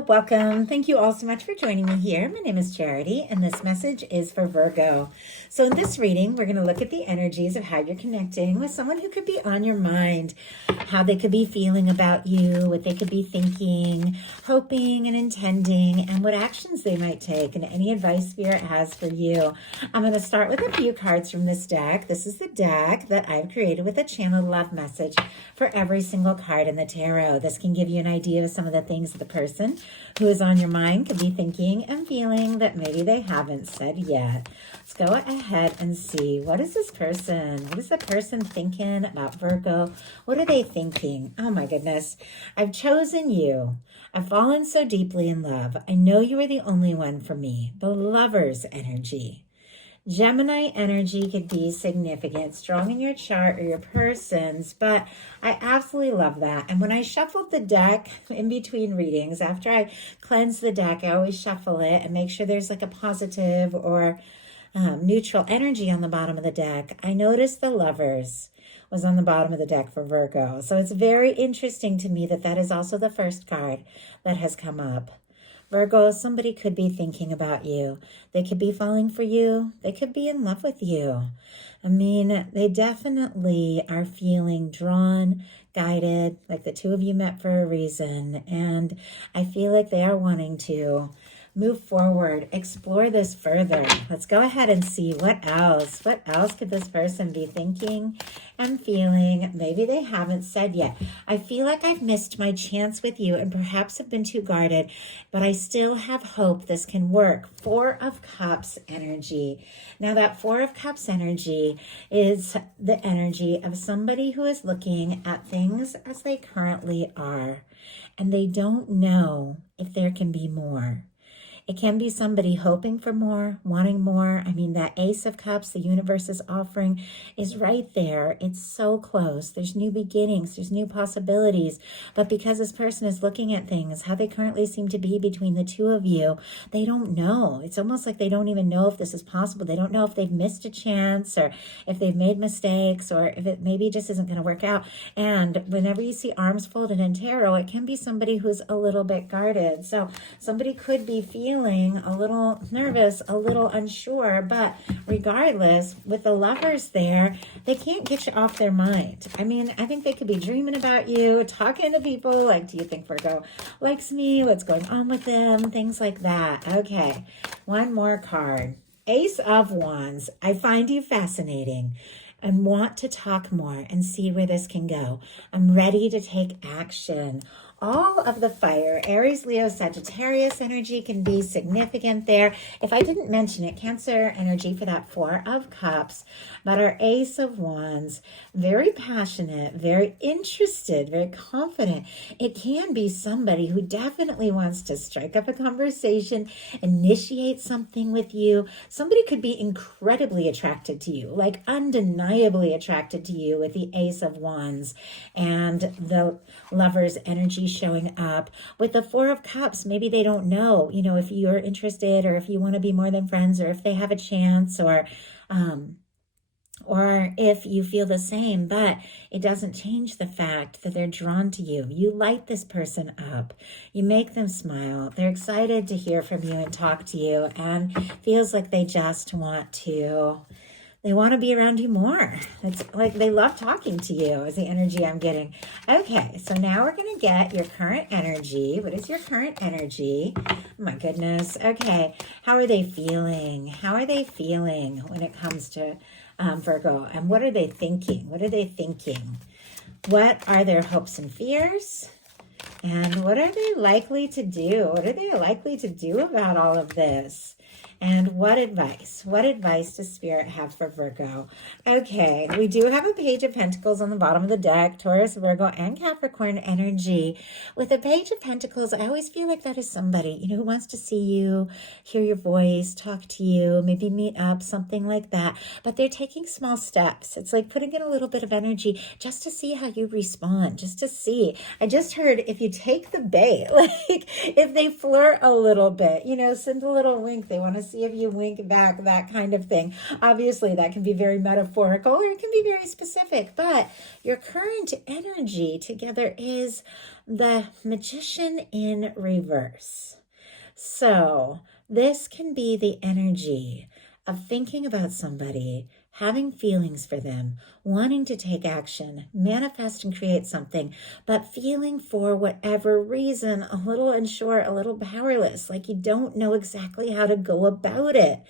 Hello, welcome. Thank you all so much for joining me here. My name is Charity, and this message is for Virgo. So in this reading, we're going to look at the energies of how you're connecting with someone who could be on your mind, how they could be feeling about you, what they could be thinking, hoping and intending, and what actions they might take, and any advice Spirit has for you. I'm going to start with a few cards from this deck. This is the deck that I've created with a channeled love message for every single card in the tarot. This can give you an idea of some of the things that the person who is on your mind could be thinking and feeling that maybe they haven't said yet. Let's go ahead and see. What is this person? What is the person thinking about Virgo? What are they thinking? Oh my goodness. I've chosen you. I've fallen so deeply in love. I know you are the only one for me. The lover's energy. Gemini energy could be significant, strong in your chart or your person's, but I absolutely love that. And when I shuffled the deck in between readings, after I cleanse the deck, I always shuffle it and make sure there's like a positive or neutral energy on the bottom of the deck. I noticed the lovers was on the bottom of the deck for Virgo. So it's very interesting to me that that is also the first card that has come up. Virgo, somebody could be thinking about you. They could be falling for you. They could be in love with you. I mean, they definitely are feeling drawn, guided, like the two of you met for a reason. And I feel like they are wanting to move forward, explore this further. Let's go ahead and see what else. What else could this person be thinking and feeling? Maybe they haven't said yet. I feel like I've missed my chance with you and perhaps have been too guarded, but I still have hope this can work. Four of Cups energy. Now that Four of Cups energy is the energy of somebody who is looking at things as they currently are, and they don't know if there can be more. It can be somebody hoping for more, wanting more. I mean, that Ace of Cups the universe is offering is right there. It's so close. There's new beginnings. There's new possibilities. But because this person is looking at things, how they currently seem to be between the two of you, they don't know. It's almost like they don't even know if this is possible. They don't know if they've missed a chance or if they've made mistakes or if it maybe just isn't going to work out. And whenever you see arms folded in tarot, it can be somebody who's a little bit guarded. So somebody could be feeling a little nervous, a little unsure, but regardless, with the lovers there, they can't get you off their mind. I mean, I think they could be dreaming about you, talking to people like, do you think Virgo likes me? What's going on with them? Things like that. Okay, one more card. Ace of Wands. I find you fascinating and want to talk more and see where this can go. I'm ready to take action. All of the fire, Aries, Leo, Sagittarius energy can be significant there. If I didn't mention it, Cancer energy for that Four of Cups, but our Ace of Wands, very passionate, very interested, very confident. It can be somebody who definitely wants to strike up a conversation, initiate something with you. Somebody could be incredibly attracted to you, like undeniably attracted to you with the Ace of Wands and the Lover's energy showing up. With the Four of Cups, maybe they don't know, if you're interested or if you want to be more than friends or if they have a chance or if you feel the same, but it doesn't change the fact that they're drawn to you. You light this person up. You make them smile. They're excited to hear from you and talk to you and feels like they just want to be around you more. It's like they love talking to you is the energy I'm getting. Okay, so now we're going to get your current energy. What is your current energy? Oh my goodness. Okay, how are they feeling? How are they feeling when it comes to Virgo? And what are they thinking? What are they thinking? What are their hopes and fears? And what are they likely to do? What are they likely to do about all of this? And what advice does Spirit have for Virgo? Okay, we do have a Page of Pentacles on the bottom of the deck, Taurus, Virgo, and Capricorn energy. With a Page of Pentacles, I always feel like that is somebody, who wants to see you, hear your voice, talk to you, maybe meet up, something like that. But they're taking small steps. It's like putting in a little bit of energy just to see how you respond, just to see. I just heard if you take the bait, like if they flirt a little bit, send a little wink, they want to see if you wink back, that kind of thing. Obviously, that can be very metaphorical or it can be very specific, but your current energy together is the Magician in reverse. So this can be the energy of thinking about somebody, having feelings for them, wanting to take action, manifest and create something, but feeling for whatever reason a little unsure, a little powerless, like you don't know exactly how to go about it.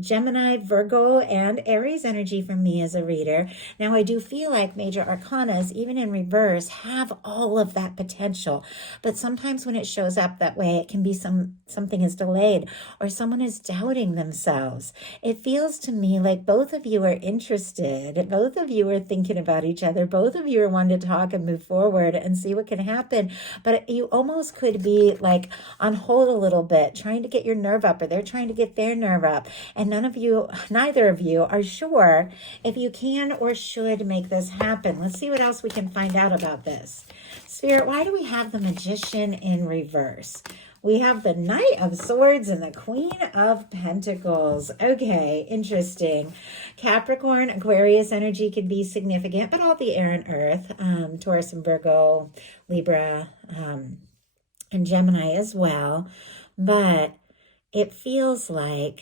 Gemini, Virgo, and Aries energy from me as a reader. Now, I do feel like major arcanas, even in reverse, have all of that potential. But sometimes when it shows up that way, it can be something is delayed or someone is doubting themselves. It feels to me like both of you are interested. Both of you are thinking about each other. Both of you are wanting to talk and move forward and see what can happen. But you almost could be like on hold a little bit, trying to get your nerve up, or they're trying to get their nerve up. And neither of you are sure if you can or should make this happen. Let's see what else we can find out about this. Spirit, why do we have the Magician in reverse? We have the Knight of Swords and the Queen of Pentacles. Okay, interesting. Capricorn, Aquarius energy could be significant, but all the air and earth, Taurus and Virgo, Libra, and Gemini as well. But it feels like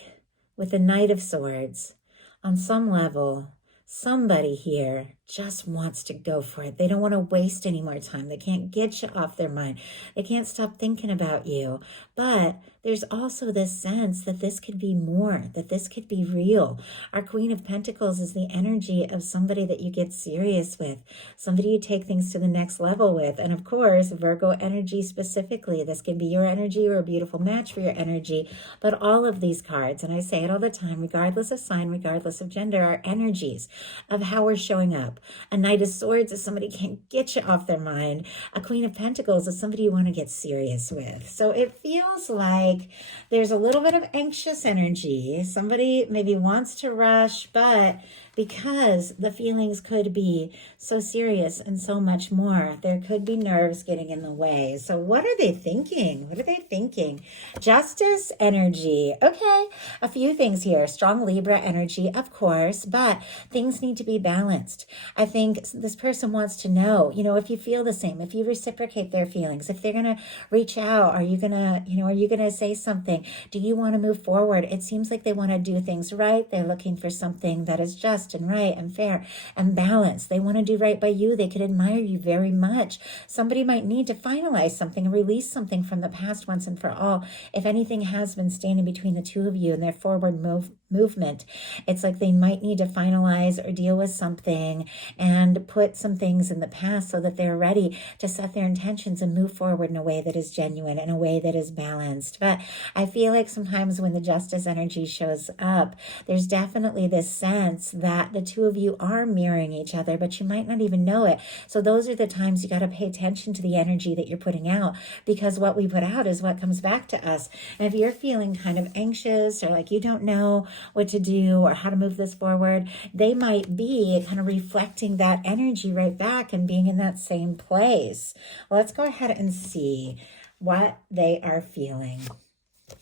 with the Knight of Swords, on some level, somebody here just wants to go for it. They don't want to waste any more time. They can't get you off their mind. They can't stop thinking about you. But there's also this sense that this could be more, that this could be real. Our Queen of Pentacles is the energy of somebody that you get serious with, somebody you take things to the next level with. And of course, Virgo energy specifically, this can be your energy or a beautiful match for your energy. But all of these cards, and I say it all the time, regardless of sign, regardless of gender, are energies of how we're showing up. A Knight of Swords is somebody who can't get you off their mind. A Queen of Pentacles is somebody you want to get serious with. So it feels like there's a little bit of anxious energy. Somebody maybe wants to rush, but because the feelings could be so serious and so much more, there could be nerves getting in the way. So what are they thinking? What are they thinking? Justice energy. Okay, a few things here. Strong Libra energy, of course, but things need to be balanced. I think this person wants to know, if you feel the same, if you reciprocate their feelings, if they're going to reach out, are you going to say something? Do you want to move forward? It seems like they want to do things right. They're looking for something that is just and right and fair and balanced. They want to do right by you. They could admire you very much. Somebody might need to finalize something and release something from the past once and for all. If anything has been standing between the two of you and their forward movement, it's like they might need to finalize or deal with something and put some things in the past so that they're ready to set their intentions and move forward in a way that is genuine, in a way that is balanced. But I feel like sometimes when the justice energy shows up, there's definitely this sense that the two of you are mirroring each other, but you might not even know it. So those are the times you got to pay attention to the energy that you're putting out, because what we put out is what comes back to us. And if you're feeling kind of anxious or like you don't know what to do or how to move this forward, they might be kind of reflecting that energy right back and being in that same place. Well, let's go ahead and see what they are feeling.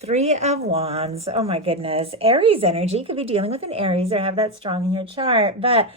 Three of Wands. Oh my goodness. Aries energy. Could be dealing with an Aries or have that strong in your chart, but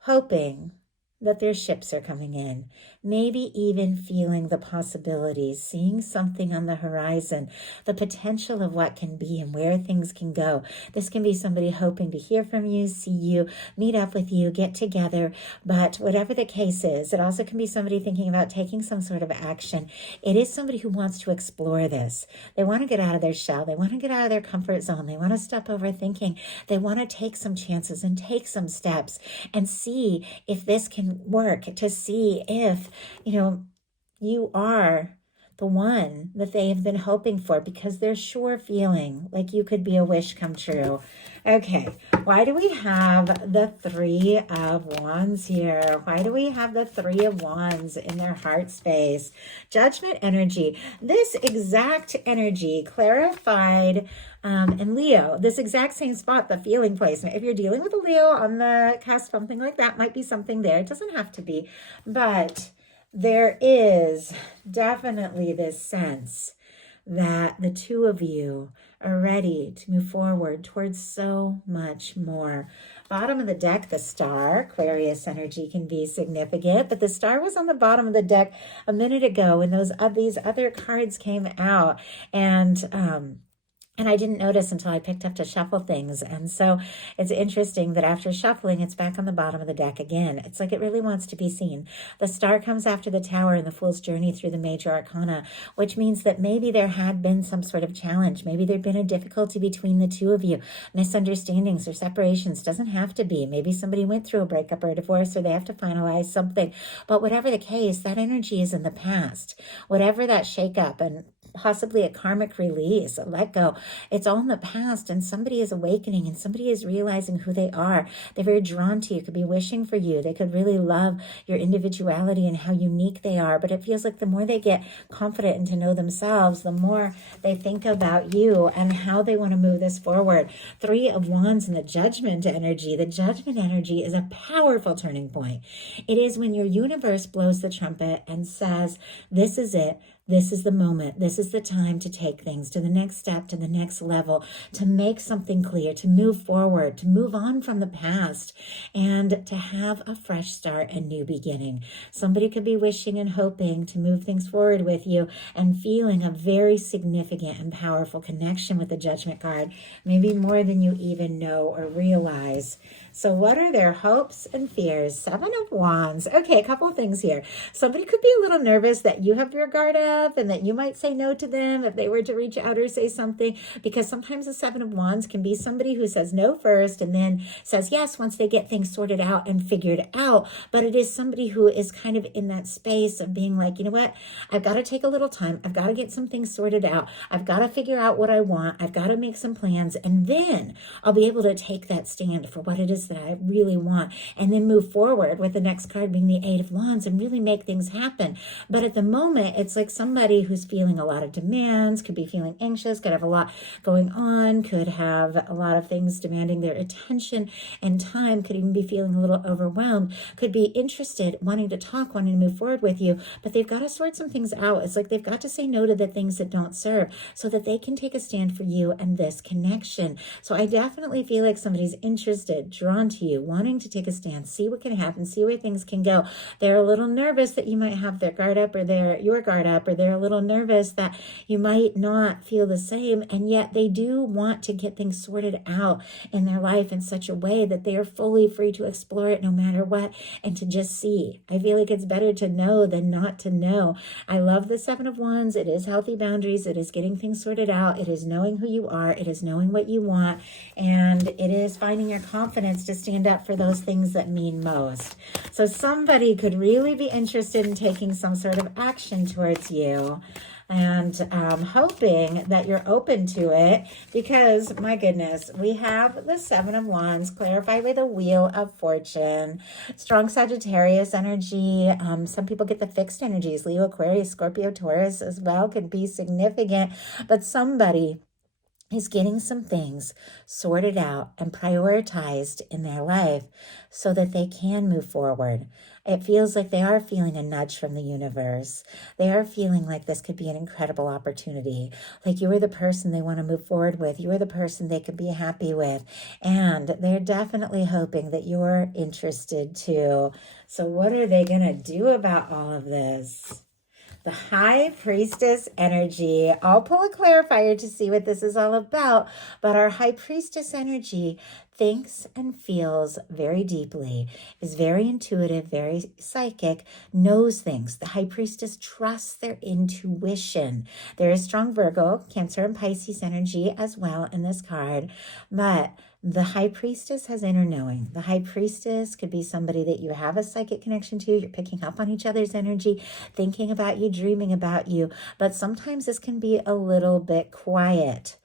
hoping that their ships are coming in. Maybe even feeling the possibilities, seeing something on the horizon, the potential of what can be and where things can go. This can be somebody hoping to hear from you, see you, meet up with you, get together. But whatever the case is, it also can be somebody thinking about taking some sort of action. It is somebody who wants to explore this. They want to get out of their shell. They want to get out of their comfort zone. They want to stop overthinking. They want to take some chances and take some steps and see if this can work, to see if, you are the one that they have been hoping for, because they're sure feeling like you could be a wish come true. Okay, why do we have the Three of Wands here? Why do we have the Three of Wands in their heart space? Judgment energy. This exact energy clarified in Leo, this exact same spot, the feeling placement. If you're dealing with a Leo on the cusp, something like that might be something there. It doesn't have to be, but there is definitely this sense that the two of you are ready to move forward towards so much more. Bottom of the deck, the star. Aquarius energy can be significant, but the star was on the bottom of the deck a minute ago when these other cards came out, and I didn't notice until I picked up to shuffle things. And so it's interesting that after shuffling, it's back on the bottom of the deck again. It's like it really wants to be seen. The star comes after the tower and the fool's journey through the major arcana, which means that maybe there had been some sort of challenge. Maybe there'd been a difficulty between the two of you, misunderstandings or separations. Doesn't have to be. Maybe somebody went through a breakup or a divorce, or they have to finalize something. But whatever the case, that energy is in the past. Whatever that shakeup and possibly a karmic release, a let go, it's all in the past, and somebody is awakening and somebody is realizing who they are. They're very drawn to you, could be wishing for you. They could really love your individuality and how unique they are. But it feels like the more they get confident and to know themselves, the more they think about you and how they want to move this forward. 3 of Wands and the Judgment energy. The Judgment energy is a powerful turning point. It is when your universe blows the trumpet and says, this is it. This is the moment. This is the time to take things to the next step, to the next level, to make something clear, to move forward, to move on from the past, and to have a fresh start and new beginning. Somebody could be wishing and hoping to move things forward with you and feeling a very significant and powerful connection with the Judgment card, maybe more than you even know or realize. So what are their hopes and fears? 7 of Wands. Okay, a couple of things here. Somebody could be a little nervous that you have your guard up and that you might say no to them if they were to reach out or say something, because sometimes the 7 of Wands can be somebody who says no first and then says yes once they get things sorted out and figured out. But it is somebody who is kind of in that space of being like, you know what? I've got to take a little time. I've got to get some things sorted out. I've got to figure out what I want. I've got to make some plans, and then I'll be able to take that stand for what it is that I really want, and then move forward with the next card being the 8 of Wands and really make things happen. But at the moment, it's like somebody who's feeling a lot of demands, could be feeling anxious, could have a lot going on, could have a lot of things demanding their attention and time, could even be feeling a little overwhelmed, could be interested, wanting to talk, wanting to move forward with you, but they've got to sort some things out. It's like they've got to say no to the things that don't serve so that they can take a stand for you and this connection. So I definitely feel like somebody's interested, drawn to you, wanting to take a stand, see what can happen, see where things can go. They're a little nervous that you might have their guard up or your guard up, or they're a little nervous that you might not feel the same, and yet they do want to get things sorted out in their life in such a way that they are fully free to explore it no matter what and to just see. I feel like it's better to know than not to know. I love the 7 of Wands. It is healthy boundaries. It is getting things sorted out. It is knowing who you are. It is knowing what you want, and it is finding your confidence to stand up for those things that mean most. So somebody could really be interested in taking some sort of action towards you, and hoping that you're open to it, because my goodness, we have the 7 of Wands clarified by the Wheel of Fortune. Strong Sagittarius energy. Some people get the fixed energies. Leo, Aquarius, Scorpio, Taurus as well could be significant, but somebody is getting some things sorted out and prioritized in their life so that they can move forward. It feels like they are feeling a nudge from the universe. They are feeling like this could be an incredible opportunity. Like you are the person they want to move forward with. You are the person they could be happy with. And they're definitely hoping that you're interested too. So what are they going to do about all of this? The High Priestess energy. I'll pull a clarifier to see what this is all about, but our High Priestess energy thinks and feels very deeply, is very intuitive, very psychic, knows things. The High Priestess trusts their intuition. There is strong Virgo, Cancer, and Pisces energy as well in this card, but the High Priestess has inner knowing. The High Priestess could be somebody that you have a psychic connection to. You're picking up on each other's energy, thinking about you, dreaming about you. But sometimes this can be a little bit quiet.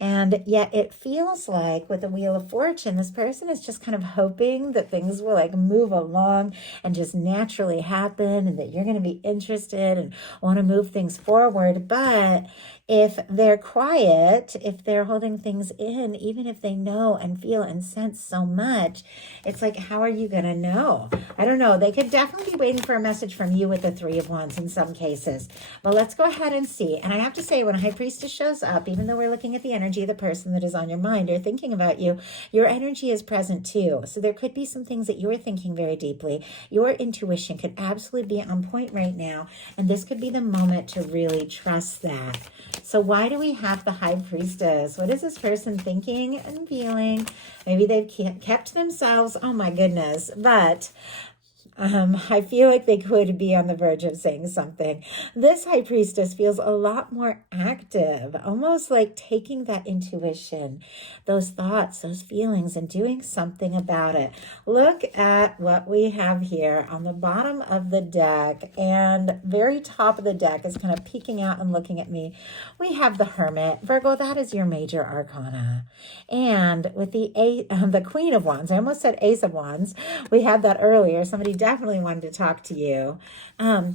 And yet it feels like with the Wheel of Fortune, this person is just kind of hoping that things will like move along and just naturally happen and that you're going to be interested and want to move things forward. But if they're quiet, if they're holding things in, even if they know and feel and sense so much, it's like, how are you going to know? I don't know. They could definitely be waiting for a message from you with the Three of Wands in some cases. But let's go ahead and see. And I have to say, when a High Priestess shows up, even though we're looking at the energy of the person that is on your mind or thinking about you, your energy is present too. So there could be some things that you're thinking very deeply. Your intuition could absolutely be on point right now. And this could be the moment to really trust that. So why do we have the High Priestess? What is this person thinking and feeling? Maybe they've kept themselves. Oh my goodness. But I feel like they could be on the verge of saying something. This High Priestess feels a lot more active, almost like taking that intuition, those thoughts, those feelings, and doing something about it. Look at what we have here on the bottom of the deck, and very top of the deck is kind of peeking out and looking at me. We have the Hermit. Virgo, that is your major arcana. And with the Queen of Wands, I almost said Ace of Wands. We had that earlier. Somebody definitely wanted to talk to you.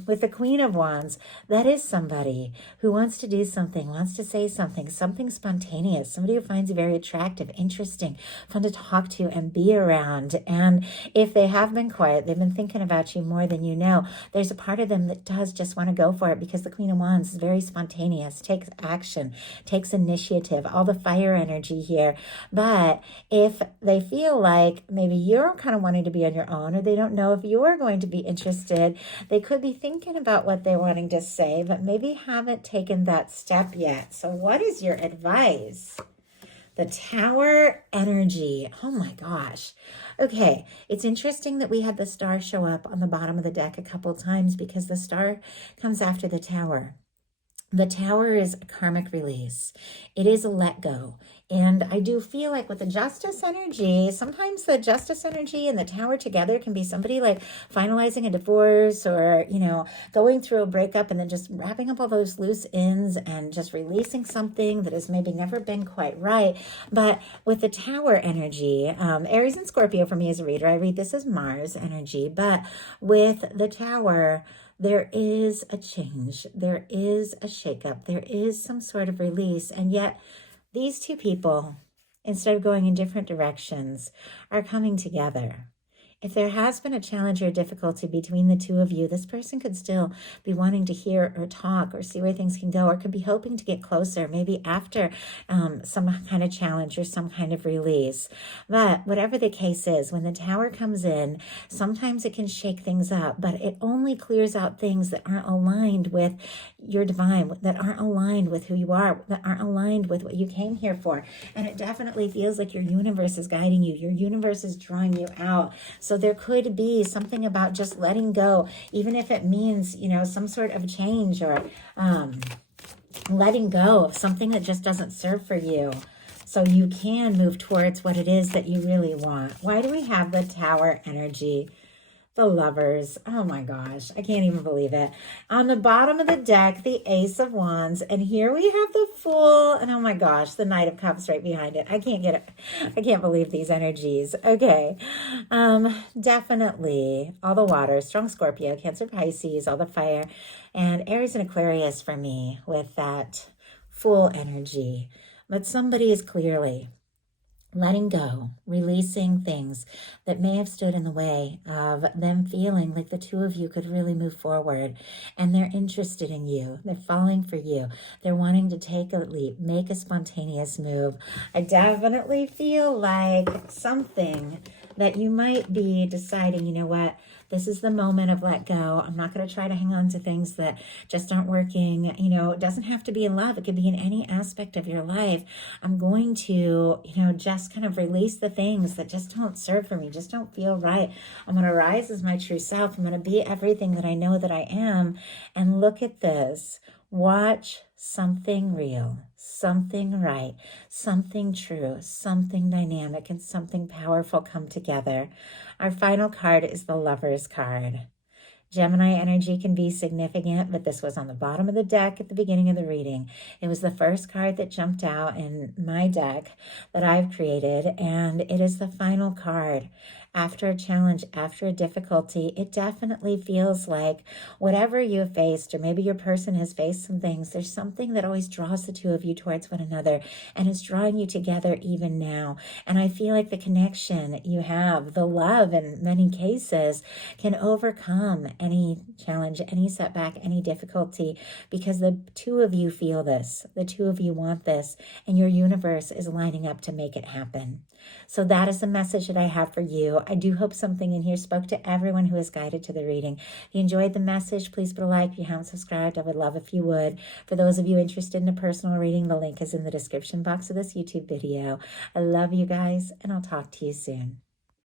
With the Queen of Wands, that is somebody who wants to do something, wants to say something, something spontaneous, somebody who finds you very attractive, interesting, fun to talk to and be around. And if they have been quiet, they've been thinking about you more than you know, there's a part of them that does just want to go for it, because the Queen of Wands is very spontaneous, takes action, takes initiative, all the fire energy here. But if they feel like maybe you're kind of wanting to be on your own, or they don't know if you're going to be interested, they could be thinking about what they're wanting to say, but maybe haven't taken that step yet. So what is your advice? The Tower energy. Oh my gosh. Okay, it's interesting that we had the Star show up on the bottom of the deck a couple times, because the Star comes after the Tower. The Tower is a karmic release. It is a let go. And I do feel like with the Justice energy, sometimes the Justice energy and the Tower together can be somebody like finalizing a divorce, or, you know, going through a breakup and then just wrapping up all those loose ends and just releasing something that has maybe never been quite right. But with the Tower energy, Aries and Scorpio for me as a reader, I read this as Mars energy, but with the Tower, there is a change, there is a shakeup, there is some sort of release, and yet these two people, instead of going in different directions, are coming together. If there has been a challenge or difficulty between the two of you, this person could still be wanting to hear or talk or see where things can go, or could be hoping to get closer, maybe after some kind of challenge or some kind of release. But whatever the case is, when the Tower comes in, sometimes it can shake things up, but it only clears out things that aren't aligned with your divine, that aren't aligned with who you are, that aren't aligned with what you came here for. And it definitely feels like your universe is guiding you. Your universe is drawing you out. So there could be something about just letting go, even if it means, you know, some sort of change, or letting go of something that just doesn't serve for you, so you can move towards what it is that you really want. Why do we have the Tower energy? The Lovers. Oh my gosh, I can't even believe it. On the bottom of the deck, the Ace of Wands, and here we have the Fool, and oh my gosh, the Knight of Cups right behind it. I can't get it. I can't believe these energies. Okay, definitely all the water, strong Scorpio, Cancer, Pisces, all the fire, and Aries and Aquarius for me with that Fool energy. But somebody is clearly letting go, releasing things that may have stood in the way of them feeling like the two of you could really move forward. And they're interested in you. They're falling for you. They're wanting to take a leap, make a spontaneous move. I definitely feel like something that you might be deciding, you know what, this is the moment of let go. I'm not going to try to hang on to things that just aren't working. You know, it doesn't have to be in love. It could be in any aspect of your life. I'm going to, you know, just kind of release the things that just don't serve for me, just don't feel right. I'm going to rise as my true self. I'm going to be everything that I know that I am. And look at this. Watch something real, something right, something true, something dynamic, and something powerful come together. Our final card is the Lovers card. Gemini energy can be significant, but this was on the bottom of the deck at the beginning of the reading. It was the first card that jumped out in my deck that I've created, and it is the final card. After a challenge, after a difficulty, it definitely feels like whatever you have faced, or maybe your person has faced some things, there's something that always draws the two of you towards one another, and it's drawing you together even now. And I feel like the connection you have, the love in many cases, can overcome any challenge, any setback, any difficulty, because the two of you feel this, the two of you want this, and your universe is lining up to make it happen. So that is the message that I have for you. I do hope something in here spoke to everyone who is guided to the reading. If you enjoyed the message, please put a like. If you haven't subscribed, I would love if you would. For those of you interested in a personal reading, the link is in the description box of this YouTube video. I love you guys, and I'll talk to you soon.